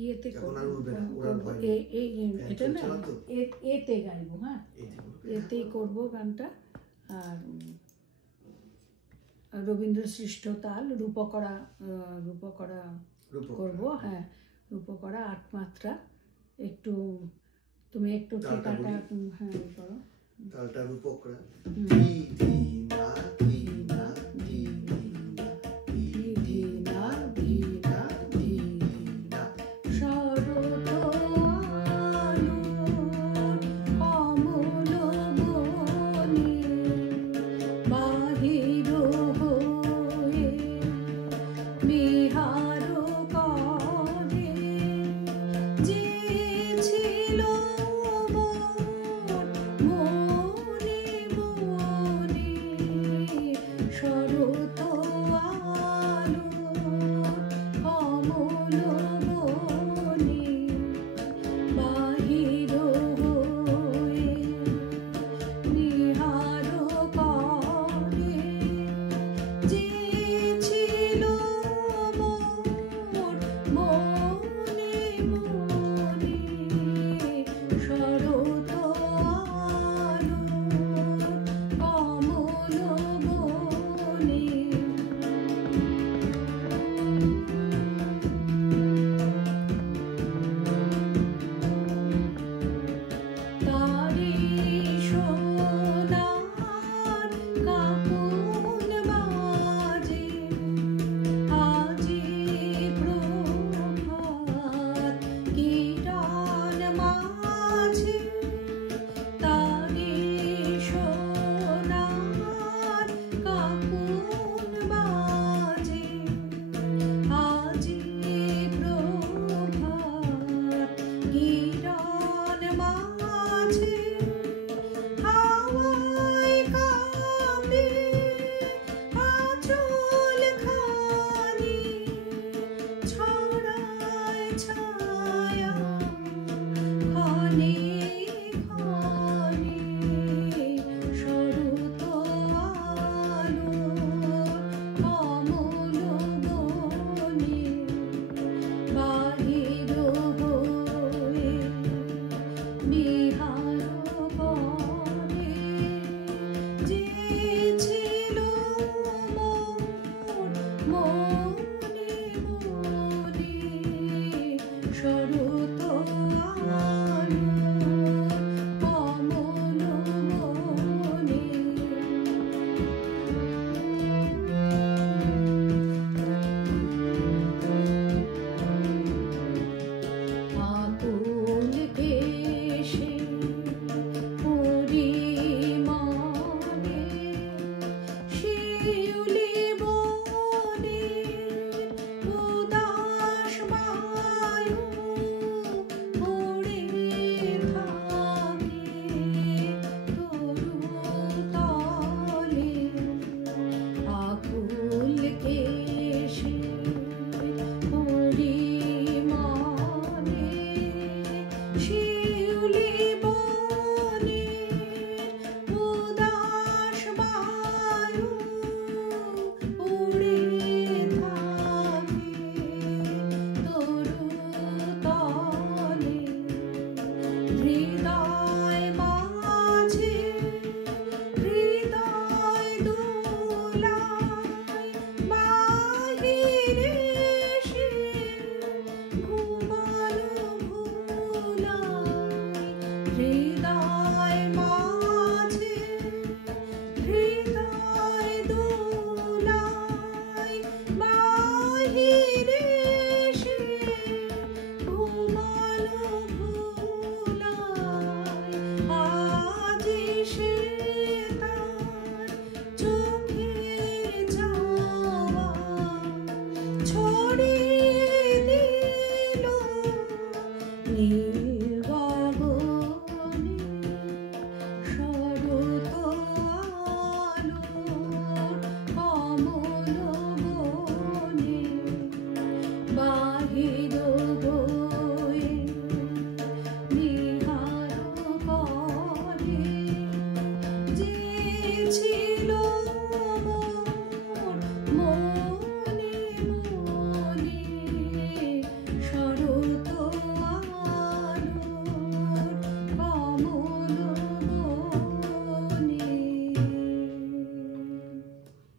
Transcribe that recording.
ইয়েতে এখন আর উঠবে না, ওরা করবো, ভয় নেই। এটা না চলছে না তো? এতে গাইবো, হ্যাঁ এতে করবে। এতেই করবো গানটা। আর রবীন্দ্র সৃষ্ট তাল, রূপকরা করবো, হ্যাঁ রূপকরা 8 মাত্রা। একটু তুমি একটু তালটা ঠিকাটা বলি। হ্যাঁ করো। তালটা রূপকরা ধি ধি না ধি না ধি ধি না ধি ধি না ধি না ধি ধি না। শরৎ আলো কমল বনে বাহির হয়ে বিহার করে যে ছিল মনে মনে। শরৎ আলো কমল বনে বাহির হয়ে বিহার করে যে ছিল মনে মনে। শরৎ আলো কমল বনে। তারে সোনার কাপন বাজে আজি প্রভাত কিরণ মাঝে। তারে সোনার কাপন বাজে আজি প্রভাত কিরণ মাঝে। হাওয়ায় কাঁপে আঁচল খানি ছড়ায় ছায়া ক্ষণে ক্ষণে। শরৎ আলো কমল বনে বাহির হয়ে বিহার করে যে ছিল মনে মনে। শরৎ আলো কমল বনে। আকুল কেশে পরিমলে শিউলি বনে উদাস বায়ু উড়ে থাকে তরু তলে। আকুল কেশে পরিমলে শিউলি বনে উদাস বায়ু উড়ে থাকে তরু তলে। হৃদয় মাঝে হৃদয় দোলায় বাহিরে সে ঘুমালো ভোলায়। হৃদয় মাঝে হৃদয় দোলায় বাহিরে সে ঘুমালো ভোলায়। আজি সে তার চোখের যাওয়া ছড়িয়ে দিল নীল গগনে। শরৎ আলো কমল বনে বাহির